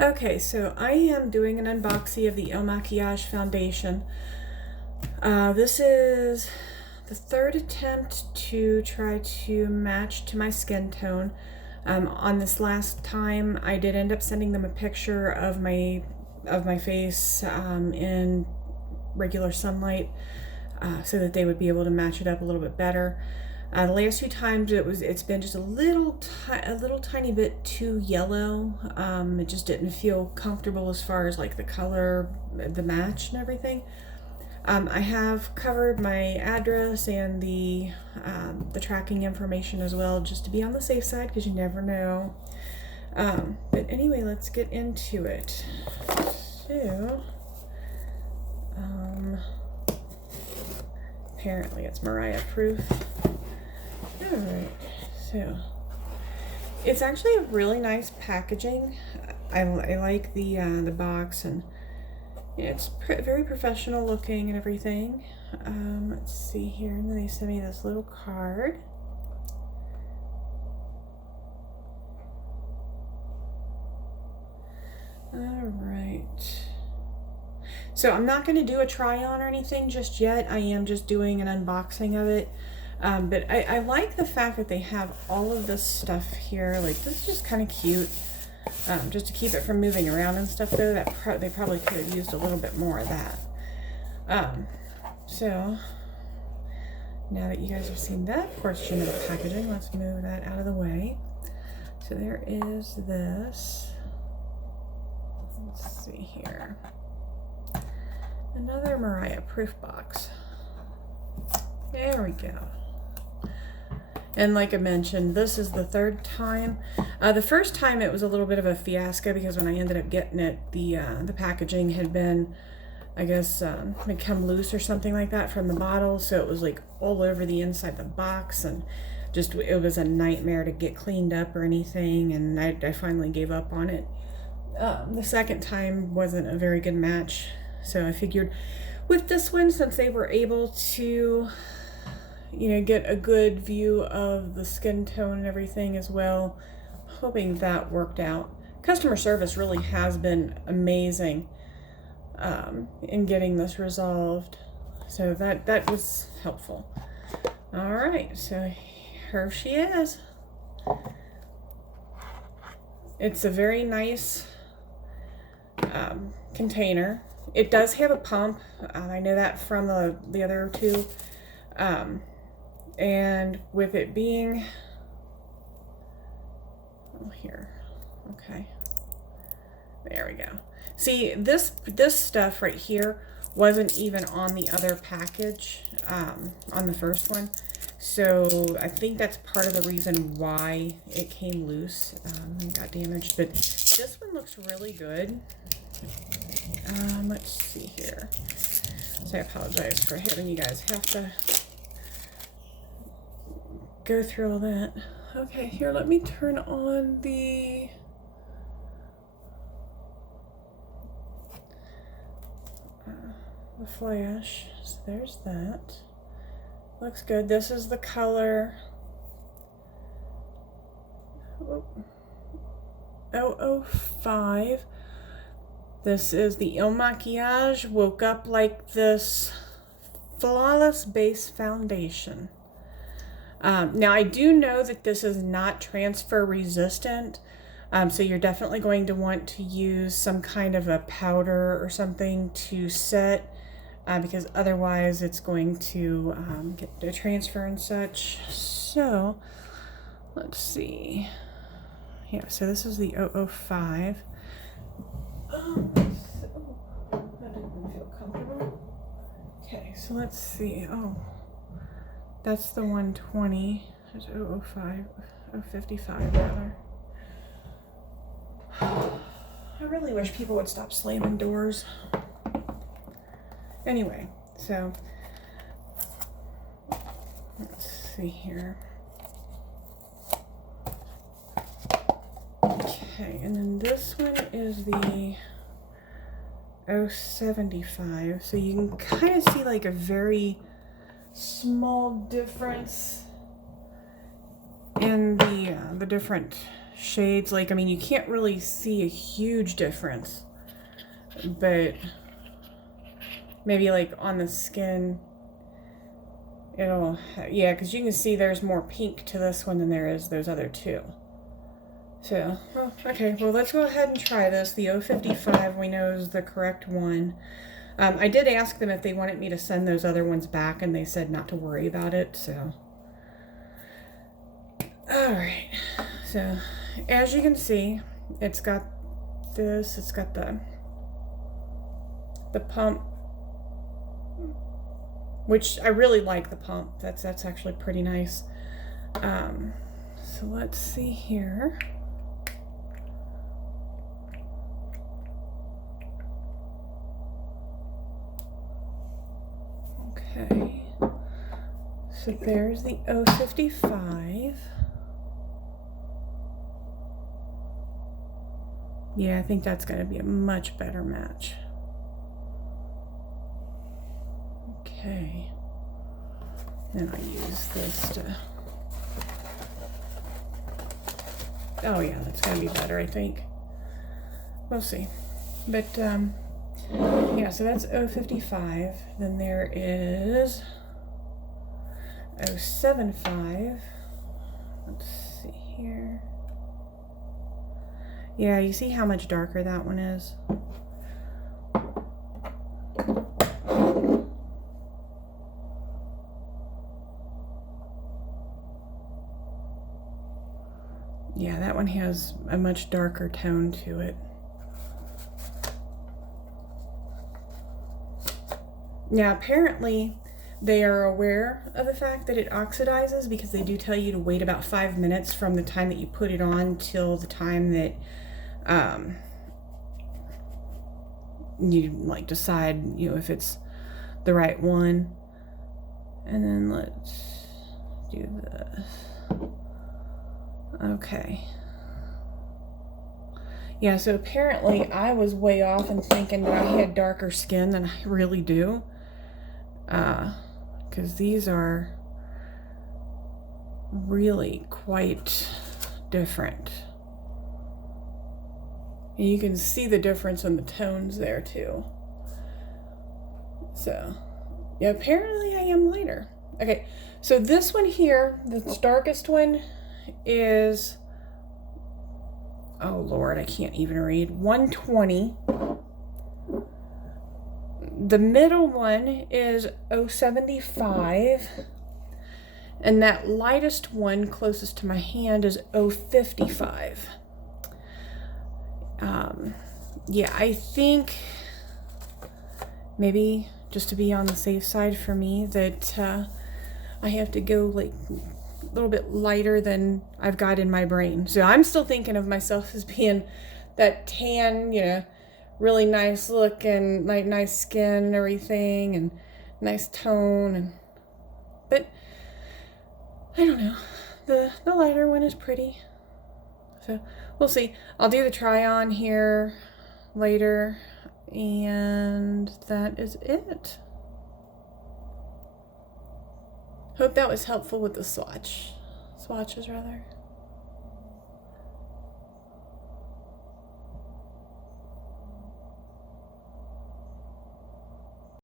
Okay, so I am doing an unboxing of the Makiage Foundation. This is the third attempt to try to match to my skin tone. On this last time, I did end up sending them a picture of my face in regular sunlight so that they would be able to match it up a little bit better. The last few times it's been just a little tiny bit too yellow. It just didn't feel comfortable as far as like the color, the match and everything. I have covered my address and the tracking information as well, just to be on the safe side, because you never know. But anyway, let's get into it. So, apparently it's Mirya proof. Alright, so it's actually a really nice packaging. I like the box, and it's very professional looking and everything. Let's see here, and then they sent me this little card. Alright. So I'm not going to do a try on or anything just yet. I am just doing an unboxing of it. But I like the fact that they have all of this stuff here. Like, this is just kind of cute. Just to keep it from moving around and stuff, though. They probably could have used a little bit more of that. So, now that you guys have seen that portion of the packaging, let's move that out of the way. So there is this. Let's see here. Another Mirya proof box. There we go. And like I mentioned, this is the third time. The first time it was a little bit of a fiasco, because when I ended up getting it, the packaging had been, I guess, become loose or something like that from the bottle. So it was like all over the inside the box, and just it was a nightmare to get cleaned up or anything. And I finally gave up on it. The second time wasn't a very good match, so I figured with this one, since they were able to, you know, get a good view of the skin tone and everything as well, hoping that worked out. Customer service really has been amazing in getting this resolved, so that was helpful. All right, so here she is. It's a very nice container. It does have a pump. I know that from the other two. And with it being, oh, here, okay, there we go. See, this stuff right here wasn't even on the other package, on the first one. So I think that's part of the reason why it came loose and got damaged. But this one looks really good. Let's see here. So I apologize for having you guys have to go through all that. Okay, here, let me turn on the flash. So there's that. Looks good. This is the color 005. This is the Makiage Woke Up Like This Flawless Base Foundation. Now, I do know that this is not transfer resistant, so you're definitely going to want to use some kind of a powder or something to set, because otherwise it's going to get a transfer and such. So, let's see. Yeah, so this is the 005. That didn't feel comfortable. Okay, so let's see. Oh, that's the 120. There's 005, 055 rather. I really wish people would stop slamming doors. Anyway, so let's see here. Okay, and then this one is the 075. So you can kind of see like a very small difference in the different shades. Like, I mean, you can't really see a huge difference, but maybe like on the skin, it'll, yeah, because you can see there's more pink to this one than there is those other two. So, well, okay, well, let's go ahead and try this. The 055 we know is the correct one. I did ask them if they wanted me to send those other ones back, and they said not to worry about it, so. Alright, so as you can see, it's got this, it's got the pump, which I really like the pump. That's actually pretty nice. So let's see here. Okay, so there's the 055. Yeah, I think that's going to be a much better match. Okay, and I use this to, oh yeah, that's going to be better, I think. We'll see. But, yeah, so that's 055. Then there is 075. Let's see here. Yeah, you see how much darker that one is? Yeah, that one has a much darker tone to it. Now, apparently, they are aware of the fact that it oxidizes, because they do tell you to wait about 5 minutes from the time that you put it on till the time that you like decide, you know, if it's the right one. And then let's do this. Okay. Yeah, so apparently I was way off in thinking that I had darker skin than I really do. Because these are really quite different. And you can see the difference in the tones there too. So, yeah, apparently I am lighter. Okay, so this one here, the darkest one, is, oh Lord, I can't even read, 120. The middle one is 075. And that lightest one closest to my hand is 055. Yeah, I think maybe just to be on the safe side for me that I have to go like a little bit lighter than I've got in my brain. So I'm still thinking of myself as being that tan, you know, really nice look and like nice skin and everything and nice tone, and but I don't know. The lighter one is pretty. So we'll see. I'll do the try on here later, and that is it. Hope that was helpful with the swatches rather.